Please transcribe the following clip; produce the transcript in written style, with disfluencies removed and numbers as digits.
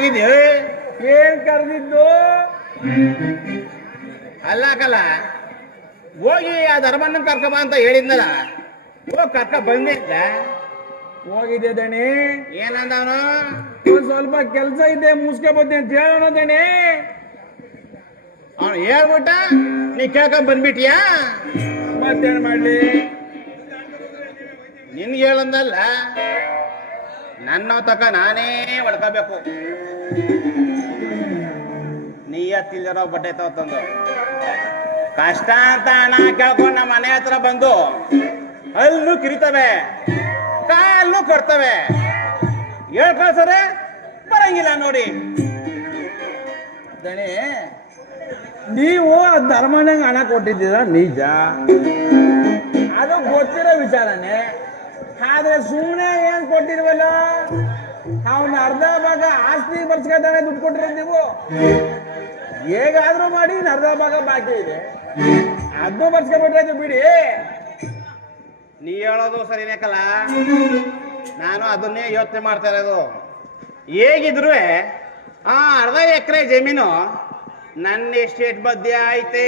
ಕರೆದಿದ್ದೆ. ಏನ್ ಕರೆದಿದ್ದು? ಅಲ್ಲ ಕಲ ಹೋಗಿ ಆ ಧರ್ಮಣ್ಣನ್ ಕರ್ಕಬ ಅಂತ ಹೇಳಿದ್ನಲ್ಲ, ಹೋಗ್ ಕರ್ಕ ಬಂದಿದ್ದ. ಹೋಗಿದ್ದೆ ದಣಿ. ಏನಂದವನು? ಒಂದ್ ಸ್ವಲ್ಪ ಕೆಲ್ಸ ಇದೆ ಮುಗಿಸ್ಕೊ ಬಂದೆ ಅಂತ ಹೇಳೋಣ ದಣಿ. ಅವನು ಹೇಳ್ಬಿಟ್ಟ ನೀ ಕೇಳ್ಕೊಂಡ್ ಬಂದ್ಬಿಟ್ಟಿಯಾ? ಮತ್ತೇನ್ ಮಾಡ್ಲಿ? ನಿನ್ಗೆ ಹೇಳಂದಲ್ಲ, ನನ್ನ ತಕ ನಾನೇ ಹೊಡ್ಕೋಬೇಕು. ನೀಯತ್ತಿಲ್ದಿರೋ ಬಟ್ಟೆ ತಂದು ಕಷ್ಟ ಅಂತ ಹಣ ಕೇಳ್ಕೊಂಡು ನಮ್ಮ ಮನೆ ಹತ್ರ ಬಂದು ಅಲ್ಲೂ ಕಿರಿತವೆ, ಕಾಯಲ್ಲೂ ಕೊಡ್ತವೆ. ಹೇಳ್ಕಳ್ಸರೆ ಬರಂಗಿಲ್ಲ ನೋಡಿ. ದಣಿ, ನೀವು ಧರ್ಮಣ್ಣಂಗೆ ಹಣ ಕೊಟ್ಟಿದ್ದೀರ ನಿಜ, ಅದು ಗೊತ್ತಿರೋ ವಿಚಾರನೆ. ಆದ್ರೆ ಸುಮ್ಮನೆ ಏನ್ ಕೊಟ್ಟಿರ್ವಲ್ಲ, ಅವನ ಅರ್ಧ ಭಾಗ ಆಸ್ತಿ ಬರ್ಸ್ಕೊತಾನೆ ದುಡ್ಡು ಕೊಟ್ಟಿರೋದು ನೀವು. ಹೇಗಾದ್ರೂ ಮಾಡಿ ಅರ್ಧ ಭಾಗ ಬಾಕಿ ಇದೆ, ಅದು ಬರ್ಸ್ಕೊಬಿಟ್ರೆ ಬಿಡಿ. ನೀ ಹೇಳೋದು ಸರಿನೇಕಲ್ಲ, ನಾನು ಅದನ್ನೇ ಯೋಚನೆ ಮಾಡ್ತಾ ಇರೋದು. ಹೇಗಿದ್ರು ಆ ಅರ್ಧ ಎಕರೆ ಜಮೀನು ನನ್ನ ಎಸ್ಟೇಟ್ ಮಧ್ಯೆ ಐತೆ.